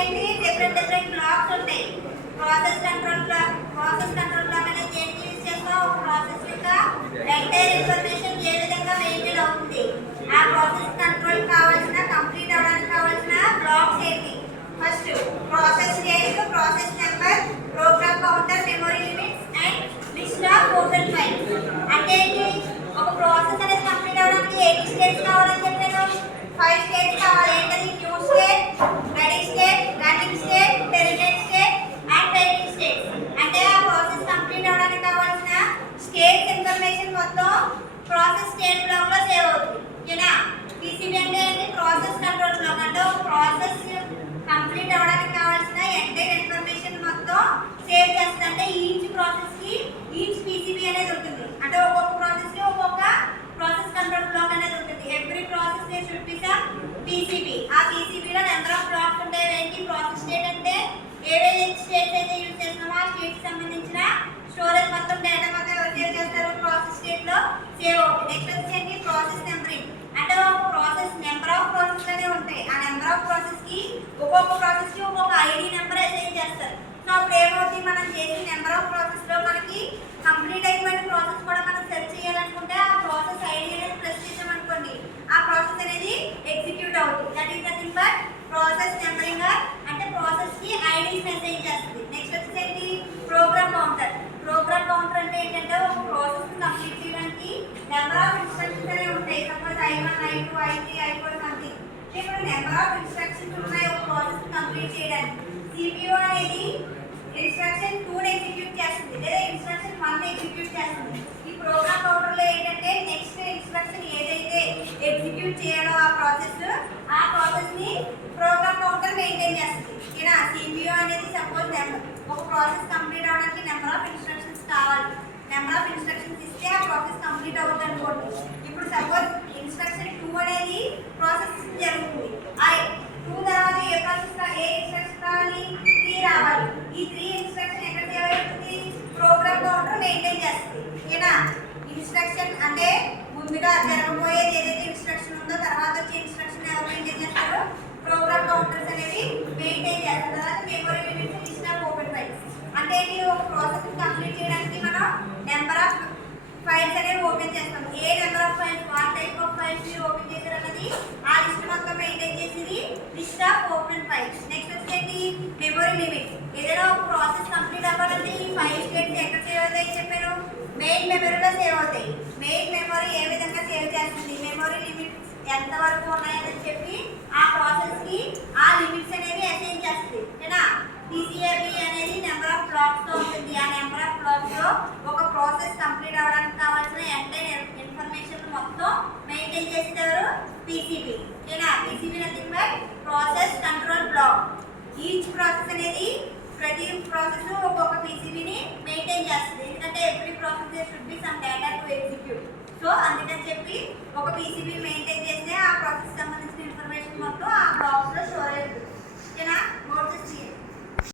ఏంటి different blocks ఉంటాయి. Process control black అనేది ఏంటి యూజ్ చేస్తాం? ఒక ప్రాసెస్ యొక్క ఎంటైర్ ఇన్ఫర్మేషన్ ఏ విధంగా మెయింటైన్ అవుతుంది, ఆ ప్రాసెస్ కంట్రోల్ కావాల్సిన కంప్లీట్ అవడానికి కావాల్సిన బ్లాక్స్ ఏంటి? First process state, process number, program counter, memory limits and list of open files. అంటే ఏంటి? ఒక ప్రాసెస్ అనేది కంప్లీట్ అవడానికి 8 స్టేట్స్ కావాలని చెప్పాను. 5 స్టేట్స్ కావాలి. ఏంటది? New state, ready state, running state, terminate state and training state. అంటే ఆ ప్రాసెస్ కంప్లీట్ అవడానికి కావాల్సిన స్టేట్స్ ఇన్ఫర్మేషన్ మొత్తం ప్రాసెస్ స్టేట్ బ్లాక్ లో సేవ్ అవుతుంది. ఓకేనా? పీసీబీ అంటే ఏంటి? Process control block. అంటే ఒక ప్రాసెస్ కంప్లీట్ అవడానికి కావాల్సిన ఎంటైర్ ఇన్ఫర్మేషన్ మొత్తం సేవ్ చేస్తుంది. అంటే ఈచ్ ప్రాసెస్ కి ఈచ్ పీసీబీ అనేది ఉంటుంది. అంటే ఒక్కొక్క ప్రాసెస్ కి ఒక్కొక్క ప్రాసెస్ కంట్రోల్ బ్లాక్ అనేది ఉంటుంది. Every process they should be some PCB. ఆ పీసీబీలో నెంబర్ ఆఫ్ బ్లాక్స్ ఉంటాయి. ఏంటి? ప్రాసెస్ స్టేట్ అంటే ఏవైతే స్టేట్స్ అయితే యూజ్ చేస్తున్నామో ఆ స్టేట్స్ సంబంధించిన స్టోరేజ్ మొత్తం డేటా మొత్తం ఎవరు సేవ్ చేస్తారు? ప్రాసెస్ స్టేట్ లో సేవ్ అవుతుంది. నెక్స్ట్ వచ్చేసి ప్రాసెస్ నెంబరింగ్. అంటే ఒక ప్రాసెస్ నెంబర్ ఆఫ్ ప్రాసెస్ అనే ఉంటాయి. ఆ నెంబర్ ఆఫ్ ప్రాసెస్ కి ఒక్కొక్క ప్రాసెస్ కి ఒక్కొక్క ఐడి నెంబర్ అసైన్ చేస్తారు. సో అప్పుడు ఏమవుతుంది? మనం చేసిన నెంబర్ ఆఫ్ ప్రాసెస్ లో మనకి కంప్లీట్ అయిపోయిన ప్రాసెస్ కూడా మనం సెర్చ్ చేయాలనుకుంటే ఆ ప్రాసెస్ ఐడి అనేది ప్రెస్ చేసామనుకోండి, ఆ ప్రాసెస్ అనేది ఎగ్జిక్యూట్ అవుతుంది. That is nothing but process numbering. అంటే ప్రాసెస్ కి ఐడీస్ అసైన్ చేస్తుంది. నెక్స్ట్ వచ్చేసి ప్రోగ్రామ్ కౌంటర్. ప్రోగ్రామ్ కౌంటర్ అంటే ఏంటంటే ఒక ప్రాసెస్ కంప్లీట్ చేయడానికి నెంబర్ ఆఫ్ ఇన్స్ట్రక్షన్స్ అనేవి ఉంటాయి. Suppose I1, I2, I3, I4 something. ఇప్పుడు నెంబర్ ఆఫ్ ఇన్స్ట్రక్షన్స్ ఉన్నాయి ఒక ప్రాసెస్ కంప్లీట్ చేయడానికి. CPU అనేది ఇన్స్ట్రక్షన్ 2 ని ఎగ్జిక్యూట్ చేస్తుంది లేదా ఇన్స్ట్రక్షన్ 1 ని ఎగ్జిక్యూట్ చేస్తుంది. ఈ ప్రోగ్రామ్ కౌంటర్ లో ఏంటంటే నెక్స్ట్ ఇన్స్ట్రక్షన్ ఏదైతే ఎగ్జిక్యూట్ చేయాలో ఆ ప్రాసెస్ ని ప్రోగ్రామ్ కౌంటర్ మెయింటైన్ చేస్తుంది. ఇలా CPU అనేది సపోజ్ ఒక ప్రాసెస్ కంప్లీట్ అవడానికి నెంబర్ ఆఫ్ ఇన్స్ట్రక్షన్స్ కావాలి. నెంబర్ ఆఫ్ ఇన్స్ట్రక్షన్స్ ఇస్తే ఆ ప్రాసెస్ కంప్లీట్ అవుతుంది అనుకోండి. ఇప్పుడు సపోజ్ ఇన్స్ట్రక్షన్ 2 అనేది ప్రాసెస్ జరుగుతుంది. ఆ 2 తర్వాత ఏ ఇన్స్ట్రక్షన్ కావాలి? 3 రావాలి. ఈ 3 ఇన్స్ట్రక్షన్ ఎక్కడ సేవ్ అవుతుంది? ప్రోగ్రామ్ కౌంటర్ మెయింటైన్ చేస్తుంది. ఓకేనా? ఇన్స్ట్రక్షన్ అంటే ముందుగా జరగబోయేది ఏదైతే ఇన్స్ట్రక్షన్ ఉందో తర్వాత వచ్చే ఇన్స్ట్రక్షన్ ఎవరు మెయింటైన్ చేస్తారు? ప్రోగ్రామ్ కౌంటర్స్ అనేవి మెయింటైన్ చేస్తారు. తర్వాత memory limits, list of open files. అంటే ఒక ప్రాసెస్ కంప్లీట్ చేయడానికి మనం నెంబర్ ఆఫ్ ఫైల్స్ అనేవి ఓపెన్ చేస్తాం. ఏ number of files, what type of files మీరు ఓపెన్ చేశారు అన్నది ఆ లిస్ట్ మొత్తం మెయింటైన్ చేసేది list of open files. Next వచ్చేసి మెమరీ లిమిట్స్. ఏదైనా ఒక ప్రాసెస్ కంప్లీట్ అవ్వాలంటే ఈ 5 స్టేట్స్ ఎక్కడ సేవ్ అవుతాయి చెప్పాను? మెయిన్ మెమరీలో సేవ్ అవుతాయి. మెయిన్ మెమరీ ఏ విధంగా సేవ్ చేస్తుంది? మెమరీ లిమిట్స్ ఎంత వరకు ఉన్నాయని చెప్పి ఆ ప్రాసెస్ కి ఆ లిమిట్స్ అనేవి అసైన్ చేస్తుంది. ఓకేనా? PCB అనేది నెంబర్ ఆఫ్ బ్లాక్స్ తో ఉంటుంది. ఆ నెంబర్ ఆఫ్ బ్లాక్స్ లో ఒక ప్రాసెస్ కంప్లీట్ అవ్వడానికి కావాల్సిన ఎంటైర్ ఇన్ఫర్మేషన్ మొత్తం మెయింటైన్ చేస్తారు PCB. ఓకేనా? PCB nothing but process control block. Each process అనేది ప్రతి ప్రాసెస్ ఒక్కొక్క PCBని మెయింటైన్ చేస్తుంది. ఎందుకంటే every process there should be some data to execute. So అందుకని చెప్పి ఒక PCB మెయింటైన్ చేస్తే ఆ ప్రాసెస్ సంబంధించిన ఇన్ఫర్మేషన్ మొత్తం ఆ బ్లాక్స్ లో స్టోర్ అవుతుంది. ఓకేనా? Note this.